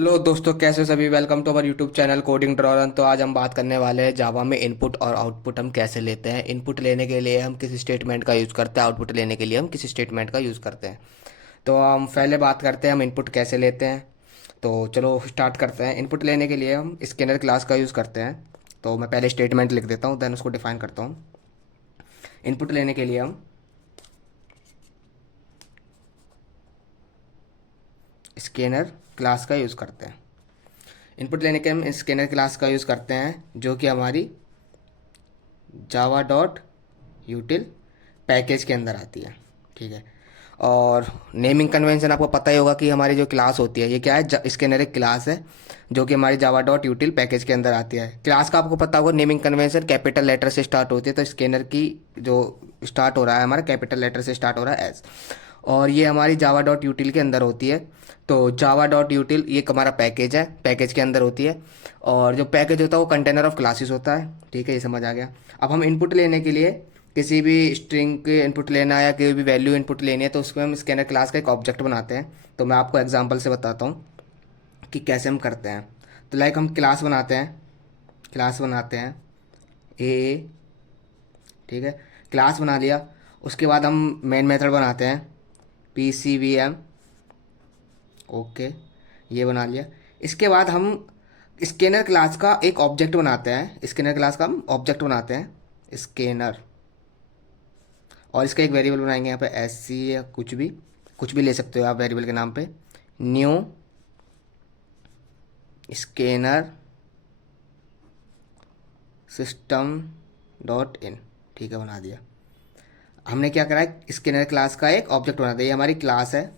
लो दोस्तों, कैसे हो सभी। Welcome to our YouTube channel coding ड्रॉरन। तो आज हम बात करने वाले हैं जावा में इनपुट और आउटपुट हम कैसे लेते हैं। इनपुट लेने के लिए हम किसी स्टेटमेंट का यूज़ करते हैं, आउटपुट लेने के लिए हम किसी स्टेटमेंट का यूज़ करते हैं। तो हम पहले बात करते हैं हम इनपुट कैसे लेते हैं। तो चलो स्टार्ट करते हैं। इनपुट लेने के लिए हम स्कैनर क्लास का यूज़ करते हैं। तो मैं पहले स्टेटमेंट लिख देता हूँ, देन उसको डिफाइन करता हूँ। इनपुट लेने के लिए हम स्कैनर क्लास का यूज़ करते हैं। इनपुट लेने के हम स्कैनर क्लास का यूज़ करते हैं, जो कि हमारी जावा डॉट यूटिल पैकेज के अंदर आती है। ठीक है। और नेमिंग कन्वेंशन आपको पता ही होगा कि हमारी जो क्लास होती है ये क्या है, स्कैनर एक क्लास है जो कि हमारी जावा डॉट यूटिल पैकेज के अंदर आती है। क्लास का आपको पता होगा नेमिंग कन्वेंशन कैपिटल लेटर से स्टार्ट होती है। तो स्कैनर की जो स्टार्ट हो रहा है हमारा कैपिटल लेटर से स्टार्ट हो रहा है एस, और ये हमारी जावा डॉट यूटिल के अंदर होती है। तो जावा डॉट यूटिल ये हमारा पैकेज है, पैकेज के अंदर होती है। और जो पैकेज होता है वो कंटेनर ऑफ क्लासेस होता है। ठीक है, ये समझ आ गया। अब हम इनपुट लेने के लिए किसी भी स्ट्रिंग के इनपुट लेना है या कोई भी वैल्यू इनपुट लेनी है तो उसमें हम स्कैनर क्लास का एक ऑब्जेक्ट बनाते हैं। तो मैं आपको एग्जांपल से बताता हूँ कि कैसे हम करते हैं। तो लाइक हम क्लास बनाते हैं ए। ठीक है, क्लास बना लिया। उसके बाद हम मेन मेथड बनाते हैं P C V M. Okay, ये बना लिया। इसके बाद हम स्कैनर क्लास का एक ऑब्जेक्ट बनाते हैं। स्कैनर क्लास का हम ऑब्जेक्ट बनाते हैं स्कैनर, और इसका एक वेरिएबल बनाएंगे यहाँ पे एस सी या कुछ भी ले सकते हो आप वेरिएबल के नाम पे। न्यू स्कैनर सिस्टम डॉट इन। ठीक है, बना दिया। हमने क्या करा है, स्कैनर क्लास का एक ऑब्जेक्ट बना दिया। ये हमारी क्लास है,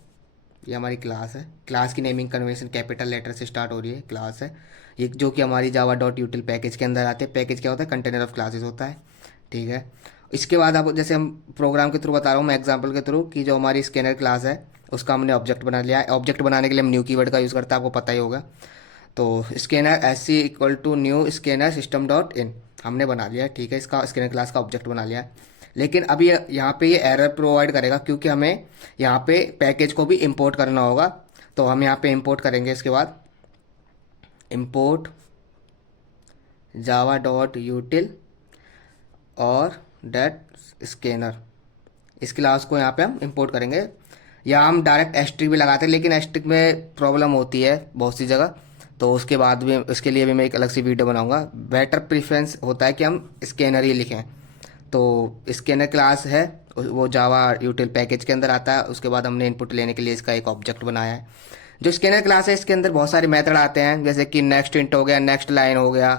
ये हमारी क्लास है। क्लास की नेमिंग कन्वेंशन कैपिटल लेटर से स्टार्ट हो रही है, क्लास है ये, जो कि हमारी जावा डॉट यूटिल पैकेज के अंदर आते हैं। पैकेज क्या होता है, कंटेनर ऑफ क्लासेस होता है। ठीक है। इसके बाद आप जैसे हम प्रोग्राम के थ्रू बता रहा हूँ मैं, एग्जांपल के थ्रू, कि जो हमारी स्कैनर क्लास है उसका हमने ऑब्जेक्ट बना लिया है। ऑब्जेक्ट बनाने के लिए हम न्यू कीवर्ड का यूज़ करते हैं, आपको पता ही होगा। तो scanner S C equal to new scanner system dot in हमने बना लिया है। ठीक है, इसका स्कैनर क्लास का ऑब्जेक्ट बना लिया है। लेकिन अभी यहाँ पे ये एरर प्रोवाइड करेगा, क्योंकि हमें यहाँ पे पैकेज को भी इंपोर्ट करना होगा। तो हम यहाँ पे इंपोर्ट करेंगे। इसके बाद इंपोर्ट जावा डॉट यूटिल और डेट स्कैनर, इस क्लास को यहाँ पे हम इंपोर्ट करेंगे। या हम डायरेक्ट एस्ट्रिक भी लगाते हैं, लेकिन एस्ट्रिक में प्रॉब्लम होती है बहुत सी जगह। तो उसके बाद भी, उसके लिए भी मैं एक अलग सी वीडियो बनाऊंगा। बेटर प्रेफरेंस होता है कि हम स्कैनर ही लिखें। तो स्कैनर क्लास है, वो जावा यूटिल पैकेज के अंदर आता है। उसके बाद हमने इनपुट लेने के लिए इसका एक ऑब्जेक्ट बनाया है। जो स्कैनर क्लास है इसके अंदर बहुत सारे मेथड आते हैं, जैसे कि नेक्स्ट इंट हो गया, नेक्स्ट लाइन हो गया,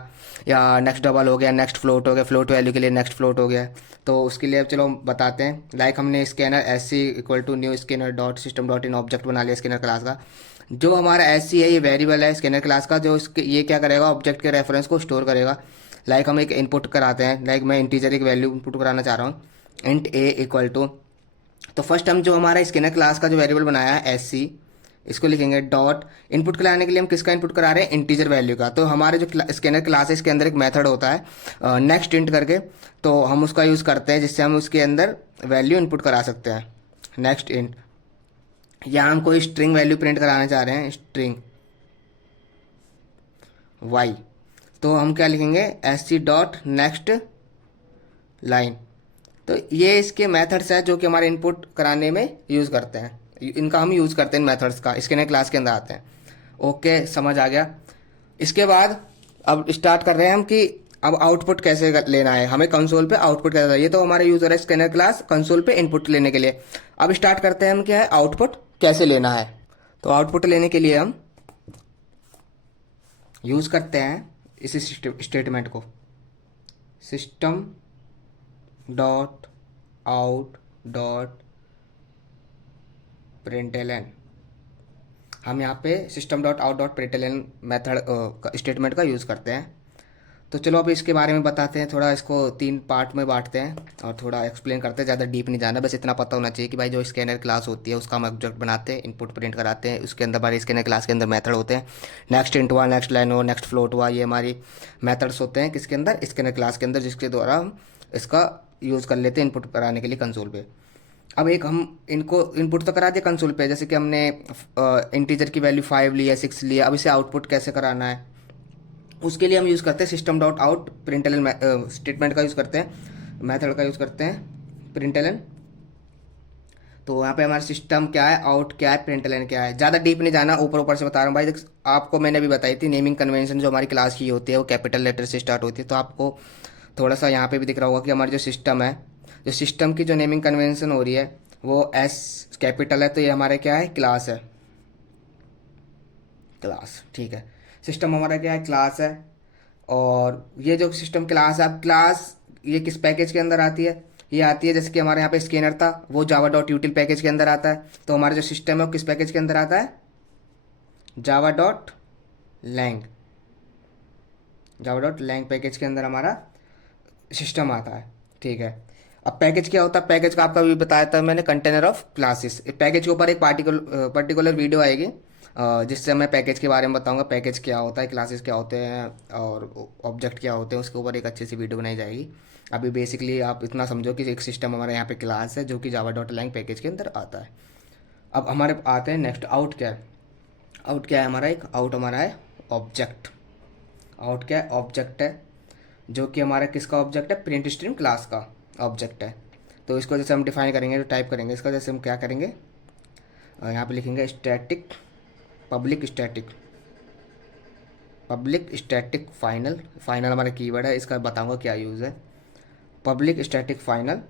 या नेक्स्ट डबल हो गया, नेक्स्ट फ्लोट हो गया, फ्लोट वैल्यू के लिए नेक्स्ट फ्लोट हो गया। तो उसके लिए अब चलो हम बताते हैं। लाइक हमने scanner S C equal to new scanner dot system dot in object बना लिया स्कैनर क्लास का। जो हमारा एस सी है ये वेरिएबल है स्कैनर क्लास का, जो इसके ये क्या करेगा, ऑब्जेक्ट के रेफरेंस को स्टोर करेगा। लाइक हम एक इनपुट कराते हैं, लाइक मैं इंटीजर एक वैल्यू इनपुट कराना चाह रहा हूँ, इंट ए इक्वल टू। तो फर्स्ट हम जो हमारा स्कैनर क्लास का जो वेरिएबल बनाया है एस सी, इसको लिखेंगे डॉट। इनपुट कराने के लिए हम किसका इनपुट करा रहे हैं, इंटीजर वैल्यू का। तो हमारे जो स्कैनर क्लास है इसके अंदर एक मेथड होता है नेक्स्ट इंट करके, तो हम उसका यूज़ करते हैं जिससे हम उसके अंदर वैल्यू इनपुट करा सकते हैं नेक्स्ट इंट। या हम कोई स्ट्रिंग वैल्यू प्रिंट कराना चाह रहे हैं, स्ट्रिंग वाई, तो हम क्या लिखेंगे, S C dot next line. तो ये इसके मेथड्स हैं जो कि हमारे इनपुट कराने में यूज़ करते हैं। इनका हम यूज़ करते हैं मेथड्स का, इसके नए क्लास के अंदर आते हैं। ओके, समझ आ गया। इसके बाद अब स्टार्ट कर रहे हैं हम कि अब आउटपुट कैसे लेना है, हमें कंसोल पे आउटपुट कैसे। ये तो हमारे यूज़र है स्कैनर क्लास कंसोल पे इनपुट लेने के लिए। अब स्टार्ट करते हैं हम क्या है, आउटपुट कैसे लेना है। तो आउटपुट लेने के लिए हम यूज़ करते हैं इसी स्टेटमेंट को, system dot out dot println. हम यहाँ पे system dot out dot println method statement का यूज़ करते हैं। तो चलो अब इसके बारे में बताते हैं, थोड़ा इसको 3 पार्ट में बांटते हैं और थोड़ा एक्सप्लेन करते हैं। ज़्यादा डीप नहीं जाना, बस इतना पता होना चाहिए कि भाई जो स्कैनर क्लास होती है उसका हम ऑब्जेक्ट बनाते हैं, इनपुट प्रिंट कराते हैं। उसके अंदर हमारे स्कैनर क्लास के अंदर मेथड होते हैं, नेक्स्ट इंट हुआ, नेक्स्ट लाइन हुआ, नेक्स्ट फ्लोट हुआ। ये हमारी मेथड्स होते हैं किसके अंदर, स्कैनर क्लास के अंदर, जिसके द्वारा हम इसका यूज़ कर लेते हैं इनपुट कराने के लिए कंसोल पे। अब एक हम इनको इनपुट तो करा दिया कंसोल पे, जैसे कि हमने इंटीजर की वैल्यू 5 लिया, 6 लिया, अब इसे आउटपुट कैसे कराना है उसके लिए हम यूज़ करते हैं system dot out println statement का यूज़ करते हैं, मेथड का यूज़ करते हैं प्रिंटलन। तो यहाँ पे हमारा सिस्टम क्या है, आउट क्या है, प्रिंटलन क्या है। ज़्यादा डीप नहीं जाना, ऊपर ऊपर से बता रहा हूँ भाई। आपको मैंने भी बताई थी नेमिंग कन्वेंशन जो हमारी क्लास की होती है वो कैपिटल लेटर से स्टार्ट होती है, तो आपको थोड़ा सा यहाँ पे भी दिख रहा होगा कि हमारी जो सिस्टम है, जो सिस्टम की जो नेमिंग कन्वेंशन हो रही है वो एस कैपिटल है, तो ये हमारे क्या है, क्लास है, क्लास। ठीक है, सिस्टम हमारा क्या है, क्लास है। और ये जो सिस्टम क्लास है, अब क्लास ये किस पैकेज के अंदर आती है, ये आती है जैसे कि हमारे यहाँ पे स्कैनर था वो जावा डॉट यूटिल पैकेज के अंदर आता है, तो हमारा जो सिस्टम है वो किस पैकेज के अंदर आता है, Java dot lang, Java dot lang package के अंदर हमारा सिस्टम आता है। ठीक है, अब पैकेज क्या होता है, पैकेज का आपका भी बताया था मैंने, कंटेनर ऑफ क्लासेस। पैकेज के ऊपर एक पर्टिकुलर वीडियो आएगी जिससे मैं पैकेज के बारे में बताऊंगा, पैकेज क्या होता है, क्लासेस क्या होते हैं और ऑब्जेक्ट क्या होते हैं, उसके ऊपर एक अच्छी सी वीडियो बनाई जाएगी। अभी बेसिकली आप इतना समझो कि एक सिस्टम हमारे यहाँ पे क्लास है जो कि जावा डॉट लैंग पैकेज के अंदर आता है। अब हमारे आते हैं नेक्स्ट, आउट क्या है। आउट क्या है हमारा, एक आउट हमारा है ऑब्जेक्ट। आउट क्या है, ऑब्जेक्ट है, जो कि हमारा किसका ऑब्जेक्ट है, प्रिंट स्ट्रीम क्लास का ऑब्जेक्ट है। तो इसको जैसे हम डिफाइन करेंगे तो टाइप करेंगे इसका, जैसे हम क्या करेंगे, यहाँ पे लिखेंगे static public static, public static final, final हमारा कीवर्ड है, इसका बताऊंगा क्या यूज़ है। Public static final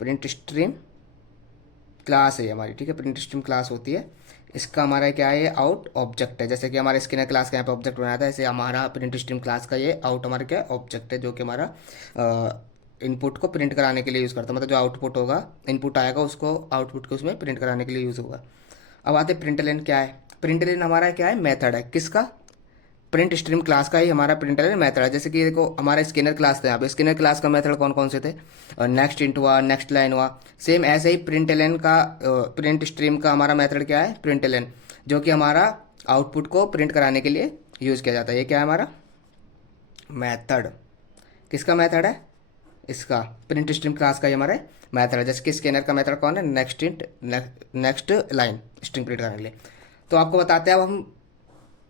print stream class है हमारी। ठीक है, प्रिंट स्ट्रीम क्लास होती है, इसका हमारा क्या है, ये आउट ऑब्जेक्ट है। जैसे कि हमारे स्कैनर क्लास का यहाँ पे ऑब्जेक्ट बनाया था, ऐसे हमारा प्रिंट स्ट्रीम क्लास का ये आउट हमारा क्या ऑब्जेक्ट है, जो कि हमारा इनपुट को प्रिंट कराने के लिए यूज़ करता है, मतलब जो आउटपुट होगा, इनपुट आएगा उसको आउटपुट को उसमें प्रिंट कराने के लिए यूज़ होगा। अब आते प्रिंटलन क्या है, प्रिंटलन हमारा क्या है, मेथड है, किसका, प्रिंट स्ट्रीम क्लास का ही हमारा प्रिंटलन मेथड है। जैसे कि देखो हमारा स्कैनर क्लास था, यहाँ पे स्कैनर क्लास का मेथड कौन कौन से थे, नेक्स्ट इंट हुआ, नेक्स्ट लाइन हुआ, सेम ऐसे ही प्रिंटलन का प्रिंट स्ट्रीम का हमारा मेथड क्या है, प्रिंटलन, जो कि हमारा आउटपुट को प्रिंट कराने के लिए यूज़ किया जाता है। ये क्या है हमारा मेथड, किसका मेथड है, इसका प्रिंट स्ट्रीम क्लास का ही हमारा मेथड है। जैसे कि स्कैनर का मेथड कौन है, next int, next line string print करने के लिए। तो आपको बताते हैं अब हम,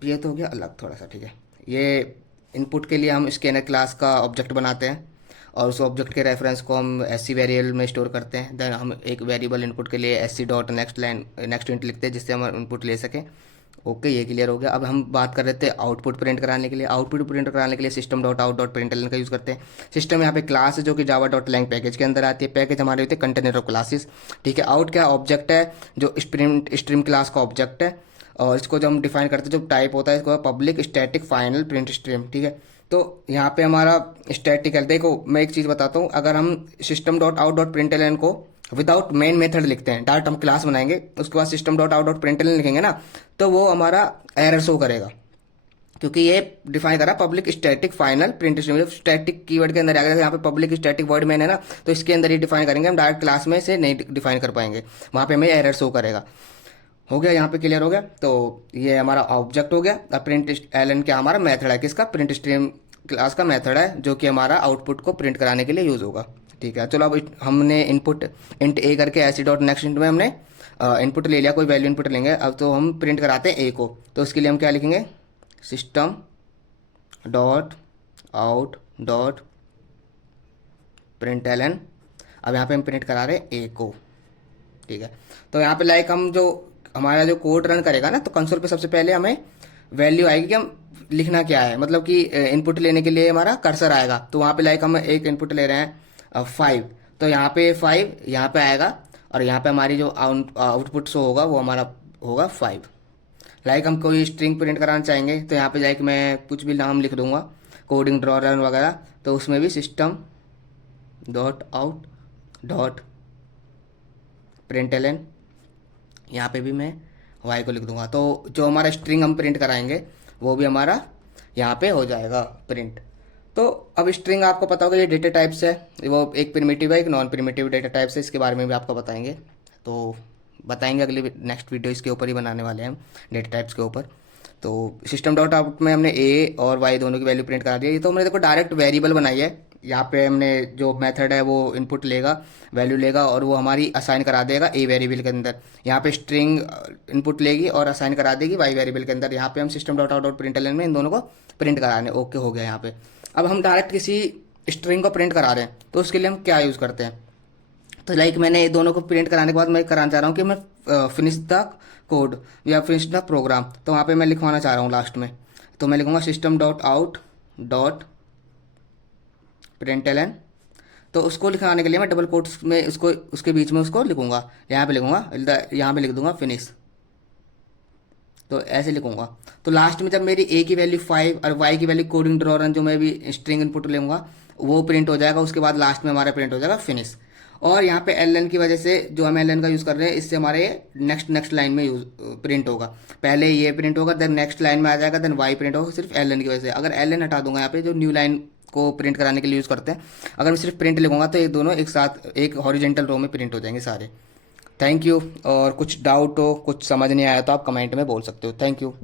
ये तो हो गया अलग थोड़ा सा। ठीक है, ये इनपुट के लिए हम स्कैनर क्लास का ऑब्जेक्ट बनाते हैं और उस ऑब्जेक्ट के रेफरेंस को हम एस सी वेरिएबल में स्टोर करते हैं। देन हम एक वेरिएबल इनपुट के लिए S C dot next line next int लिखते हैं जिससे हम इनपुट ले सकें। ओके, ये क्लियर हो गया। अब हम बात कर रहे थे आउटपुट प्रिंट कराने के लिए। आउटपुट प्रिंट कराने के लिए system dot out dot println का यूज़ करते हैं। सिस्टम यहाँ पे क्लास है जो कि जावा डॉट लैंग पैकेज के अंदर आती है। पैकेज हमारे होते हैं कंटेनर ऑफ क्लासेस। ठीक है, आउट क्या ऑब्जेक्ट है जो स्ट्रीम क्लास का ऑब्जेक्ट है, और इसको जो हम डिफाइन करते हैं जो टाइप होता है इसको public static final print stream. ठीक है, तो यहाँ पे हमारा स्टैटिक है। देखो मैं एक चीज़ बताता हूँ, अगर हम system dot out dot println को विदाउट मेन मेथड लिखते हैं, डायरेक्ट हम क्लास बनाएंगे उसके बाद system dot out dot println लिखेंगे ना, तो वो हमारा एरर शो करेगा, क्योंकि ये डिफाइन करा public static final print stream. Static keyword के अंदर आ गया, यहाँ पे पब्लिक स्टैटिक वर्ड मैंने ना, तो इसके अंदर ही डिफाइन करेंगे हम, डायरेक्ट क्लास में से नहीं डिफाइन कर पाएंगे, वहाँ पे हमें एरर शो करेगा। हो गया, यहाँ पे क्लियर हो गया। तो ये हमारा ऑब्जेक्ट हो गया। अब प्रिंट एलन क्या हमारा मेथड है, किसका, प्रिंट स्ट्रीम क्लास का मेथड है जो कि हमारा आउटपुट को प्रिंट कराने के लिए यूज़ होगा। ठीक है, चलो अब हमने इनपुट इंट ए करके ऐसी डॉट नेक्स्ट इंट में हमने इनपुट ले लिया, कोई वैल्यू इनपुट लेंगे। अब तो हम प्रिंट कराते हैं ए को, तो उसके लिए हम क्या लिखेंगे, system dot out dot println. अब यहाँ पे हम प्रिंट करा रहे हैं ए को। ठीक है, तो यहाँ पे लाइक हम जो हमारा जो कोड रन करेगा ना, तो कंसोल पे सबसे पहले हमें वैल्यू आएगी कि हम लिखना क्या है, मतलब कि इनपुट लेने के लिए हमारा कर्सर आएगा। तो वहाँ पे लाइक हम एक इनपुट ले रहे हैं 5, तो यहाँ पे 5 यहाँ पे आएगा, और यहाँ पे हमारी जो आउटपुट शो होगा वो हमारा होगा 5। लाइक हम कोई स्ट्रिंग प्रिंट कराना चाहेंगे तो यहाँ पे लाइक मैं कुछ भी नाम लिख दूंगा, कोडिंग ड्रॉ रन वगैरह, तो उसमें भी system dot out dot println, यहाँ पे भी मैं वाई को लिख दूंगा। तो जो हमारा स्ट्रिंग हम प्रिंट कराएंगे वो भी हमारा यहाँ पे हो जाएगा प्रिंट। तो अब स्ट्रिंग आपको पता होगा ये डेटा टाइप्स है, वो एक प्रिमिटिव है एक नॉन प्रिमिटिव डेटा टाइप्स है, इसके बारे में भी आपको बताएंगे। तो बताएंगे अगली नेक्स्ट वीडियो इसके ऊपर ही बनाने वाले हैं हम, डेटा टाइप्स के ऊपर। तो सिस्टम डॉट आउट में हमने ए और वाई दोनों की वैल्यू प्रिंट करा दी है। ये तो हमने देखो डायरेक्ट वेरिएबल बनाई है, यहाँ पे हमने जो मेथड है वो इनपुट लेगा, वैल्यू लेगा और वो हमारी असाइन करा देगा ए वेरिएबल के अंदर। यहाँ पे स्ट्रिंग इनपुट लेगी और असाइन करा देगी वाई वेरिएबल के अंदर। यहाँ पे हम system dot out dot println में इन दोनों को प्रिंट कराने, ओके हो गया यहाँ पे। अब हम डायरेक्ट किसी स्ट्रिंग को प्रिंट करा रहे हैं तो उसके लिए हम क्या यूज़ करते हैं। तो लाइक मैंने ये दोनों को प्रिंट कराने के बाद मैं कराना चाह रहा हूँ कि मैं फिनिश द कोड या फिनिश द प्रोग्राम। तो वहाँ पे मैं लिखवाना चाह रहा हूँ लास्ट में, तो मैं लिखूँगा system dot out dot println. तो उसको लिखाने के लिए मैं डबल कोट्स में उसको उसके बीच में उसको लिखूंगा, यहाँ पे लिखूंगा, यहाँ पे लिख दूंगा फिनिश। तो ऐसे लिखूंगा। तो लास्ट में जब मेरी ए की वैल्यू 5 और वाई की वैल्यू कोडिंग ड्रॉ रन जो मैं भी स्ट्रिंग इनपुट लूँगा वो प्रिंट हो जाएगा। उसके बाद लास्ट में हमारा प्रिंट हो जाएगा फिनिश। और यहाँ पे एल एन की वजह से जो हम एल एन का यूज़ कर रहे हैं इससे हमारे नेक्स्ट लाइन में यूज प्रिंट होगा। पहले ये प्रिंट होगा, देन नेक्स्ट लाइन में आ जाएगा, देन वाई प्रिंट होगा, सिर्फ एल एन की वजह से। अगर एल एन हटा दूंगा यहाँ पे जो न्यू लाइन को प्रिंट कराने के लिए यूज़ करते हैं, अगर मैं सिर्फ प्रिंट लिखूंगा तो ये दोनों एक साथ एक हॉरिजेंटल रो में प्रिंट हो जाएंगे सारे। Thank you. और कुछ डाउट हो, कुछ समझ नहीं आया तो आप कमेंट में बोल सकते हो। Thank you.